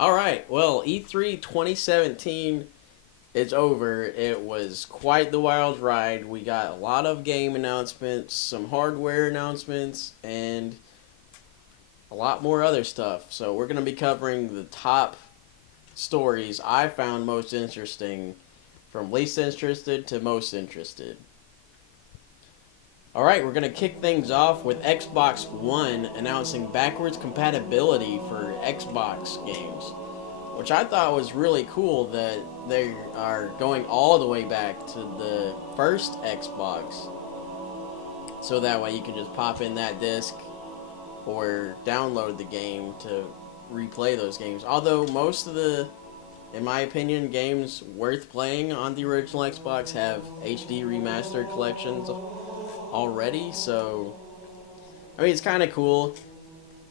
Alright, well, E3 2017 is over. It was quite the wild ride. We got a lot of game announcements, some hardware announcements, and a lot more other stuff. So we're going to be covering the top stories I found most interesting, from least interested to most interested. Alright, we're going to kick things off with Xbox One announcing backwards compatibility for Xbox games, which I thought was really cool that they are going all the way back to the first Xbox, so that way you can just pop in that disc or download the game to replay those games. Although most of the, in my opinion, games worth playing on the original Xbox have HD remastered collections already, so I mean, it's kind of cool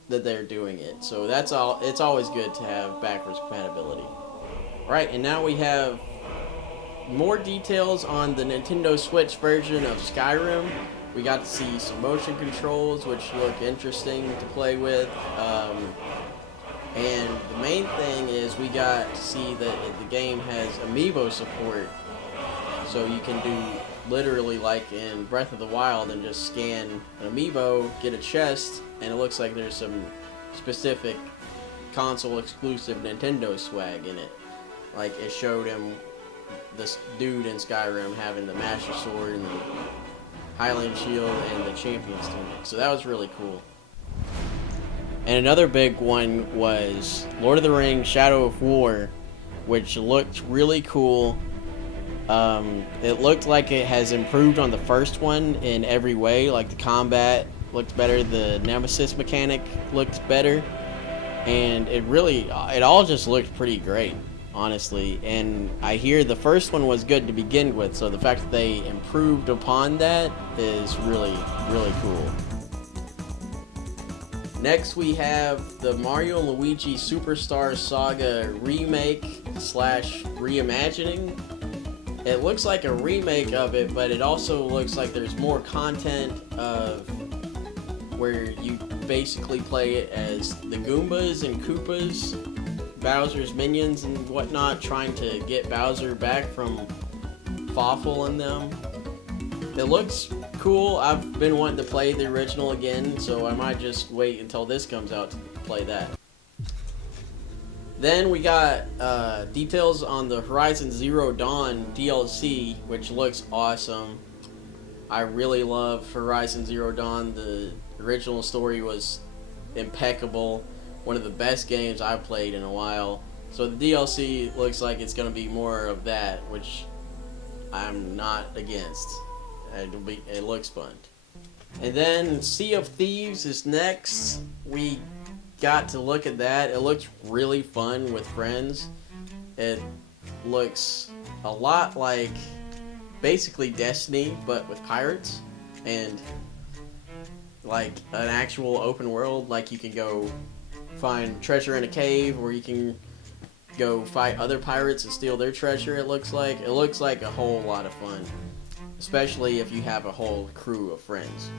that they're doing it. So that's all. It's always good to have backwards compatibility. Right, and now we have more details on the Nintendo Switch version of Skyrim. We got to see some motion controls, which look interesting to play with. And the main thing is we got to see that the game has amiibo support. So you can do literally like in Breath of the Wild and just scan an amiibo, get a chest, and it looks like there's some specific console exclusive Nintendo swag in it. Like it showed him, this dude in Skyrim, having the Master Sword and the Highland Shield and the Champion's Tunic. So that was really cool. And another big one was Lord of the Rings Shadow of War, which looked really cool. It looked like it has improved on the first one in every way. Like the combat looked better, the Nemesis mechanic looked better, and it all just looked pretty great, honestly. And I hear the first one was good to begin with, so the fact that they improved upon that is really, really cool. Next we have the Mario and Luigi Superstar Saga remake / reimagining. It looks like a remake of it, but it also looks like there's more content of where you basically play it as the Goombas and Koopas, Bowser's minions and whatnot, trying to get Bowser back from Fawful and them. It looks cool. I've been wanting to play the original again, so I might just wait until this comes out to play that. Then we got details on the Horizon Zero Dawn DLC, which looks awesome. I really love Horizon Zero Dawn. The original story was impeccable. One of the best games I've played in a while. So the DLC looks like it's going to be more of that, which I'm not against. It looks fun. And then Sea of Thieves is next. We got to look at that. It looks really fun with friends. It looks a lot like basically Destiny, but with pirates, and like an actual open world. Like you can go find treasure in a cave, or you can go fight other pirates and steal their treasure. It looks like a whole lot of fun, especially if you have a whole crew of friends.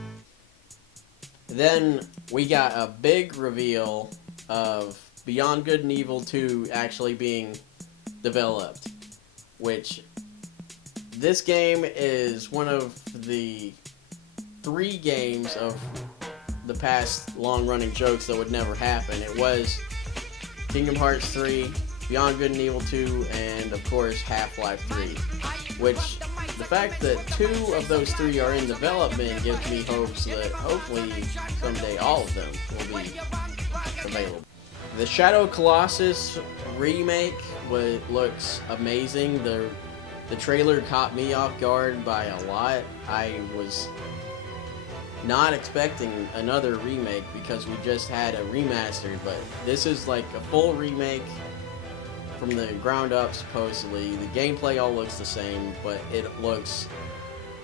Then we got a big reveal of Beyond Good and Evil 2 actually being developed, which this game is one of the 3 games of the past long-running jokes that would never happen. It was Kingdom Hearts 3, Beyond Good and Evil 2, and of course Half-Life 3, which the fact that 2 of those 3 are in development gives me hopes that hopefully someday all of them will be available. The Shadow Colossus remake looks amazing. The trailer caught me off guard by a lot. I was not expecting another remake because we just had a remaster, but this is like a full remake from the ground up, supposedly. The gameplay all looks the same, but it looks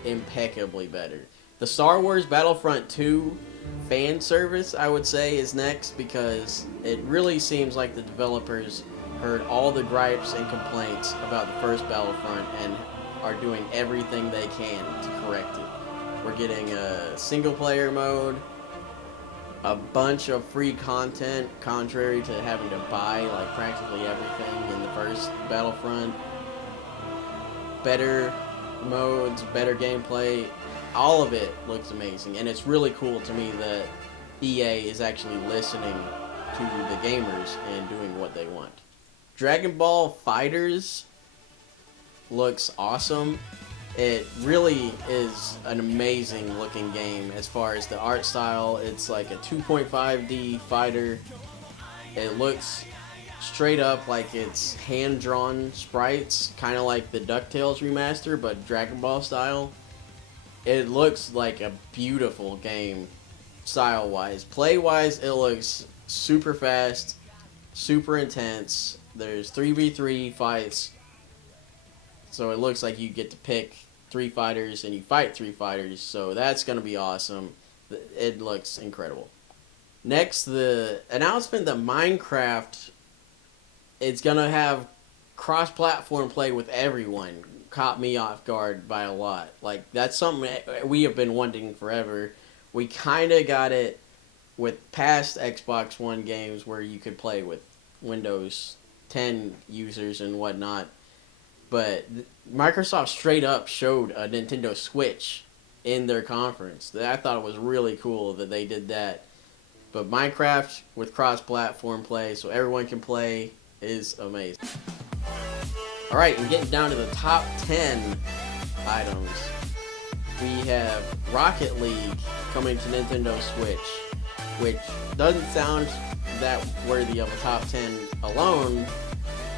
impeccably better. The Star Wars Battlefront II fan service, I would say, is next, because it really seems like the developers heard all the gripes and complaints about the first Battlefront and are doing everything they can to correct it. We're getting a single player mode, a bunch of free content, contrary to having to buy like practically everything in the first Battlefront. Better modes, better gameplay, all of it looks amazing, and it's really cool to me that EA is actually listening to the gamers and doing what they want. Dragonball FighterZ looks awesome. It really is an amazing looking game as far as the art style. It's like a 2.5D fighter. It looks straight up like it's hand-drawn sprites, kind of like the DuckTales remaster, but Dragon Ball style. It looks like a beautiful game, style-wise. Play-wise, it looks super fast, super intense. There's 3v3 fights, so it looks like you get to pick 3 fighters and you fight 3 fighters, so that's going to be awesome. It looks incredible. Next, the announcement that Minecraft is going to have cross-platform play with everyone caught me off guard by a lot. Like, that's something we have been wanting forever. We kind of got it with past Xbox One games where you could play with Windows 10 users and whatnot. But Microsoft straight up showed a Nintendo Switch in their conference. I thought it was really cool that they did that. But Minecraft with cross-platform play, so everyone can play, is amazing. Alright, and getting down to the top 10 items. We have Rocket League coming to Nintendo Switch, which doesn't sound that worthy of a top 10 alone,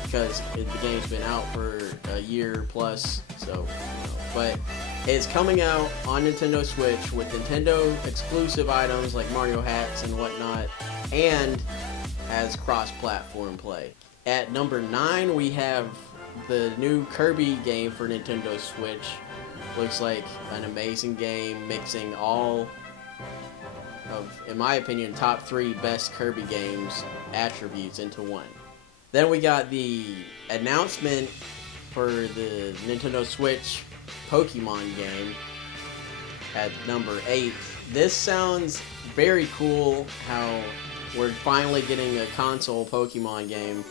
because the game's been out for a year plus, so, you know. But it's coming out on Nintendo Switch with Nintendo exclusive items like Mario hats and whatnot, and has cross-platform play. At number 9, we have the new Kirby game for Nintendo Switch. Looks like an amazing game, mixing all of, in my opinion, top 3 best Kirby games attributes into one. Then we got the announcement for the Nintendo Switch Pokemon game at number 8. This sounds very cool, how we're finally getting a console Pokemon game.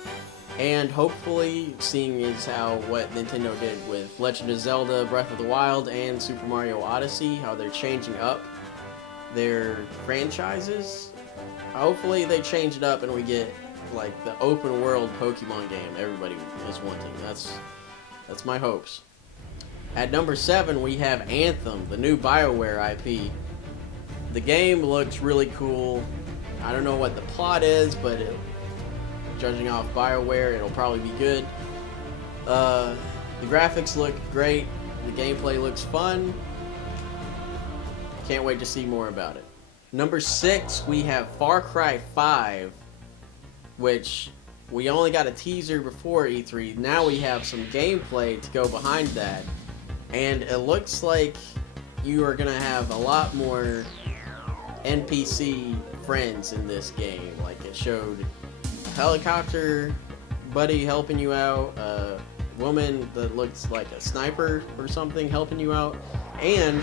And hopefully, seeing as how what Nintendo did with Legend of Zelda Breath of the Wild and Super Mario Odyssey, how they're changing up their franchises. Hopefully they change it up and we get like the open world Pokemon game everybody is wanting. That's my hopes. At number 7, we have Anthem, the new BioWare IP. The game looks really cool. I don't know what the plot is, but judging off BioWare, it'll probably be good. The graphics look great. The gameplay looks fun. Can't wait to see more about it. Number 6, we have Far Cry 5, which we only got a teaser before E3. Now we have some gameplay to go behind that. And it looks like you are going to have a lot more NPC friends in this game. Like, it showed helicopter buddy helping you out, a woman that looks like a sniper or something helping you out, and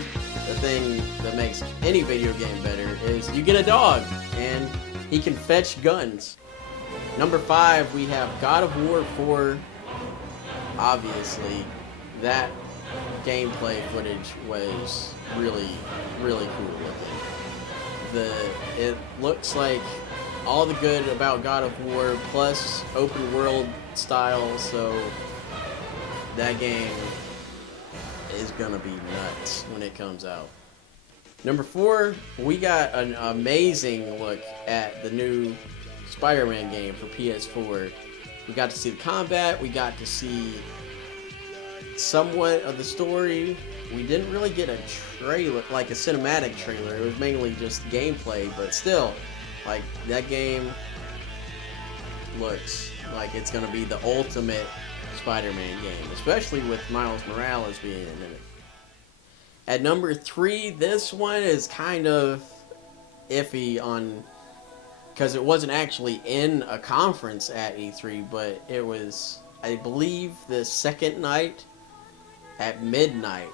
the thing that makes any video game better is you get a dog and he can fetch guns. Number 5, we have God of War 4. Obviously, that gameplay footage was really, really cool looking. It looks like all the good about God of War plus open world style, so that game is gonna be nuts when it comes out. Number 4, we got an amazing look at the new SpiderMan game for PS4. We got to see the combat, we got to see somewhat of the story. We didn't really get a trailer, like a cinematic trailer. It was mainly just gameplay, but still, like, that game looks like it's gonna be the ultimate Spider-Man game, especially with Miles Morales being in it. At number 3, this one is kind of iffy on, because it wasn't actually in a conference at E3, but it was, I believe, the second night at midnight.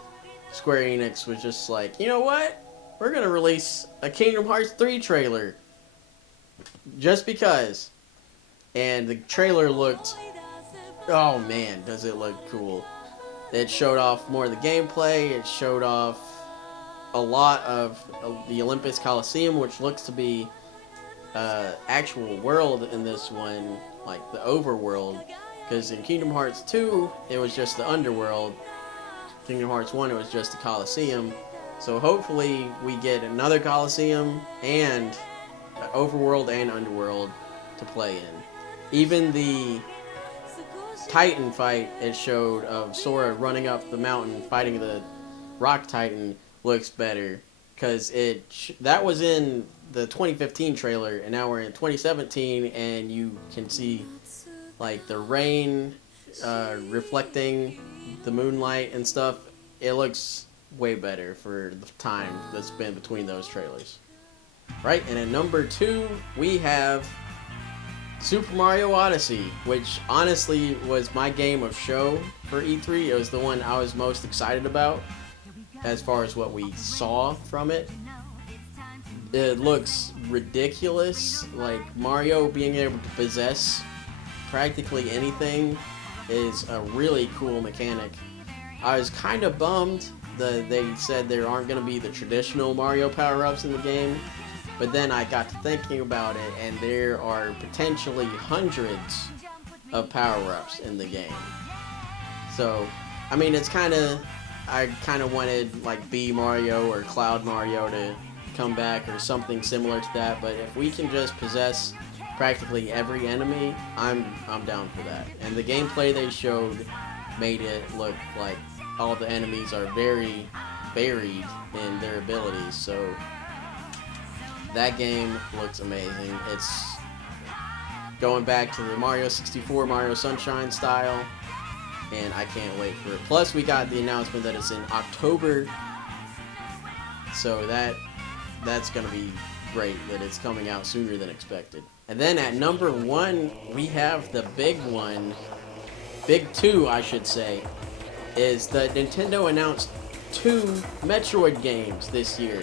Square Enix was just like, you know what? We're gonna release a Kingdom Hearts 3 trailer. just because. And the trailer looked, oh man, does it look cool. It showed off more of the gameplay. It showed off a lot of the Olympus Coliseum, which looks to be actual world in this one, like the overworld. Because in Kingdom Hearts 2, it was just the underworld. Kingdom Hearts 1, it was just the Coliseum. So hopefully we get another Coliseum and overworld and underworld to play in. Even the Titan fight it showed of Sora running up the mountain fighting the Rock Titan looks better, because that was in the 2015 trailer, and now we're in 2017, and you can see like the rain reflecting the moonlight and stuff. It looks way better for the time that's been between those trailers. Right, and at number 2 we have Super Mario Odyssey, which honestly was my game of show for E3. It was the one I was most excited about as far as what we saw from it. It looks ridiculous. Like, Mario being able to possess practically anything is a really cool mechanic. I was kind of bummed that they said there aren't going to be the traditional Mario power-ups in the game. But then I got to thinking about it, and there are potentially hundreds of power-ups in the game. So, I mean, it's I kind of wanted like B Mario or Cloud Mario to come back or something similar to that. But if we can just possess practically every enemy, I'm down for that. And the gameplay they showed made it look like all the enemies are very varied in their abilities. So that game looks amazing. It's going back to the Mario 64, Mario Sunshine style, and I can't wait for it. Plus, we got the announcement that it's in October, so that's going to be great that it's coming out sooner than expected. And then at number 1, we have the big one, big 2, I should say, is that Nintendo announced 2 Metroid games this year.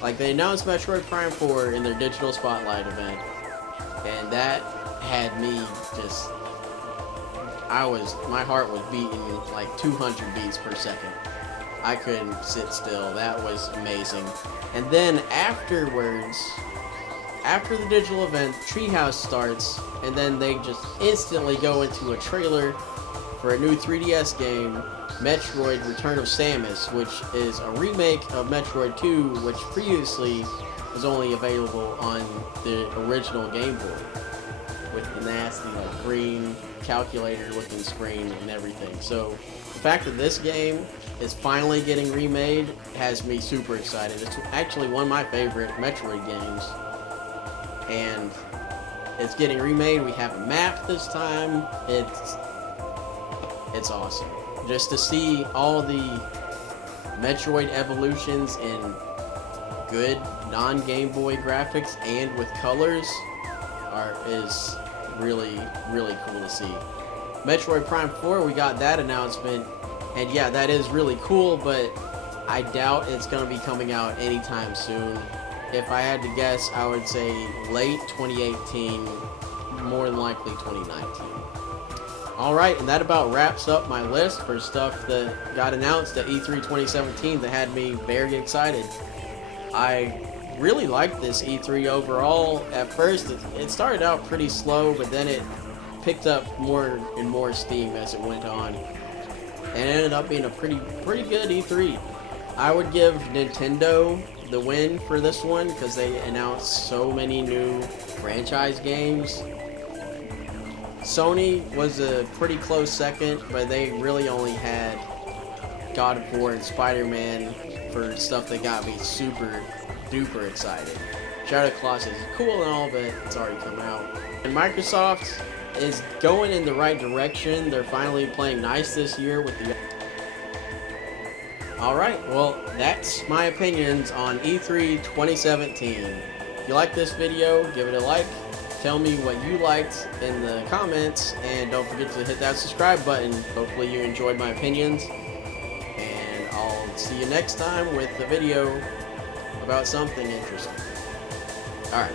Like, they announced Metroid Prime 4 in their Digital Spotlight event, and that had me just, my heart was beating like 200 beats per second. I couldn't sit still. That was amazing. And then afterwards, after the digital event, Treehouse starts, and then they just instantly go into a trailer for a new 3DS game, Metroid Return of Samus, which is a remake of Metroid 2, which previously was only available on the original Game Boy, with the nasty like green calculator looking screen and everything. So the fact that this game is finally getting remade has me super excited. It's actually one of my favorite Metroid games, and it's getting remade. We have a map this time. It's awesome. Just to see all the Metroid evolutions in good non-Game Boy graphics and with colors is really, really cool to see. Metroid Prime 4, we got that announcement, and yeah, that is really cool, but I doubt it's going to be coming out anytime soon. If I had to guess, I would say late 2018, more than likely 2019. Alright, and that about wraps up my list for stuff that got announced at E3 2017 that had me very excited. I really liked this E3 overall. At first, it started out pretty slow, but then it picked up more and more steam as it went on. And it ended up being a pretty good E3. I would give Nintendo the win for this one because they announced so many new franchise games. Sony was a pretty close second, but they really only had God of War and SpiderMan for stuff that got me super duper excited. Shadow of Colossus is cool and all, but it's already come out. And Microsoft is going in the right direction. They're finally playing nice this year with the... Alright, well, that's my opinions on E3 2017. If you like this video, give it a like. Tell me what you liked in the comments, and don't forget to hit that subscribe button. Hopefully you enjoyed my opinions, and I'll see you next time with a video about something interesting. Alright.